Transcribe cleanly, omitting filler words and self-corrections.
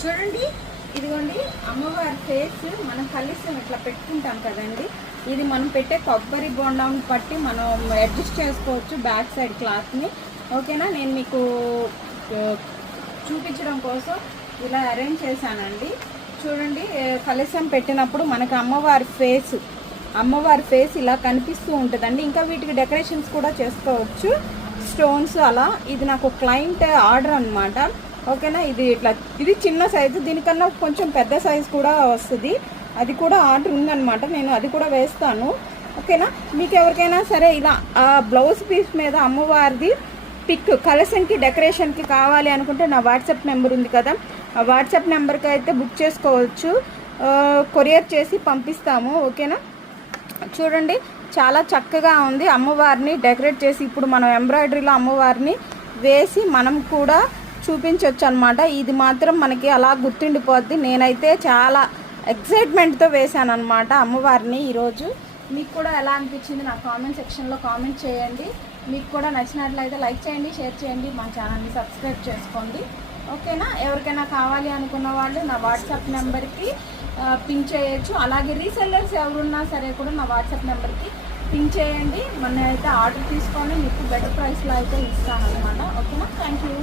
చూడండి, ఇదిగోండి అమ్మవారి ఫేస్ మనం కలిసి ఇట్లా పెట్టుకుంటాం కదండి. ఇది మనం పెట్టే కొబ్బరి బొండాన్ని బట్టి మనం అడ్జస్ట్ చేసుకోవచ్చు బ్యాక్ సైడ్ క్లాత్ని. ఓకేనా, నేను మీకు చూపించడం కోసం ఇలా అరేంజ్ చేశానండి. చూడండి, కలశం పెట్టినప్పుడు మనకు అమ్మవారి ఫేస్ ఇలా కనిపిస్తూ ఉంటుందండి. ఇంకా వీటికి డెకరేషన్స్ కూడా చేసుకోవచ్చు, స్టోన్స్ అలా. ఇది నాకు క్లయింట్ ఆర్డర్ అనమాట. ఓకేనా, ఇది చిన్న సైజు, దీనికన్నా కొంచెం పెద్ద సైజు కూడా వస్తుంది. అది కూడా ఆర్డర్ ఉందన్నమాట, నేను అది కూడా వేస్తాను. ఓకేనా, మీకు ఎవరికైనా సరే ఇలా బ్లౌజ్ పీస్ మీద అమ్మవారిది పిక్ కలశంకి డెకరేషన్కి కావాలి అనుకుంటే నా వాట్సాప్ నెంబర్ ఉంది కదా, ఆ వాట్సాప్ నెంబర్కి అయితే బుక్ చేసుకోవచ్చు. కొరియర్ చేసి పంపిస్తాము. ఓకేనా, చూడండి చాలా చక్కగా ఉంది. అమ్మవారిని డెకరేట్ చేసి ఇప్పుడు మనం ఎంబ్రాయిడరీలో అమ్మవారిని వేసి మనం కూడా చూపించవచ్చు అనమాట. ఇది మాత్రం మనకి అలా గుర్తుండిపోద్ది. నేనైతే చాలా ఎక్సైట్మెంట్తో వేశాను అనమాట అమ్మవారిని ఈరోజు. మీకు కూడా ఎలా అనిపించింది నా కామెంట్ సెక్షన్లో కామెంట్ చేయండి. మీకు కూడా నచ్చినట్లయితే లైక్ చేయండి, షేర్ చేయండి, మా ఛానల్ని సబ్స్క్రైబ్ చేసుకోండి. ఓకేనా, ఎవరికైనా కావాలి అనుకున్న వాళ్ళు నా వాట్సాప్ నెంబర్కి పింక్ చేయొచ్చు. అలాగే రీసెల్లర్స్ ఎవరున్నా సరే కూడా నా వాట్సాప్ నెంబర్కి పింక్ చేయండి. మన అయితే ఆర్డర్ తీసుకొని మీకు బెటర్ ప్రైస్లో అయితే ఇస్తాను అనమాట. ఓకేనా, థ్యాంక్ యూ.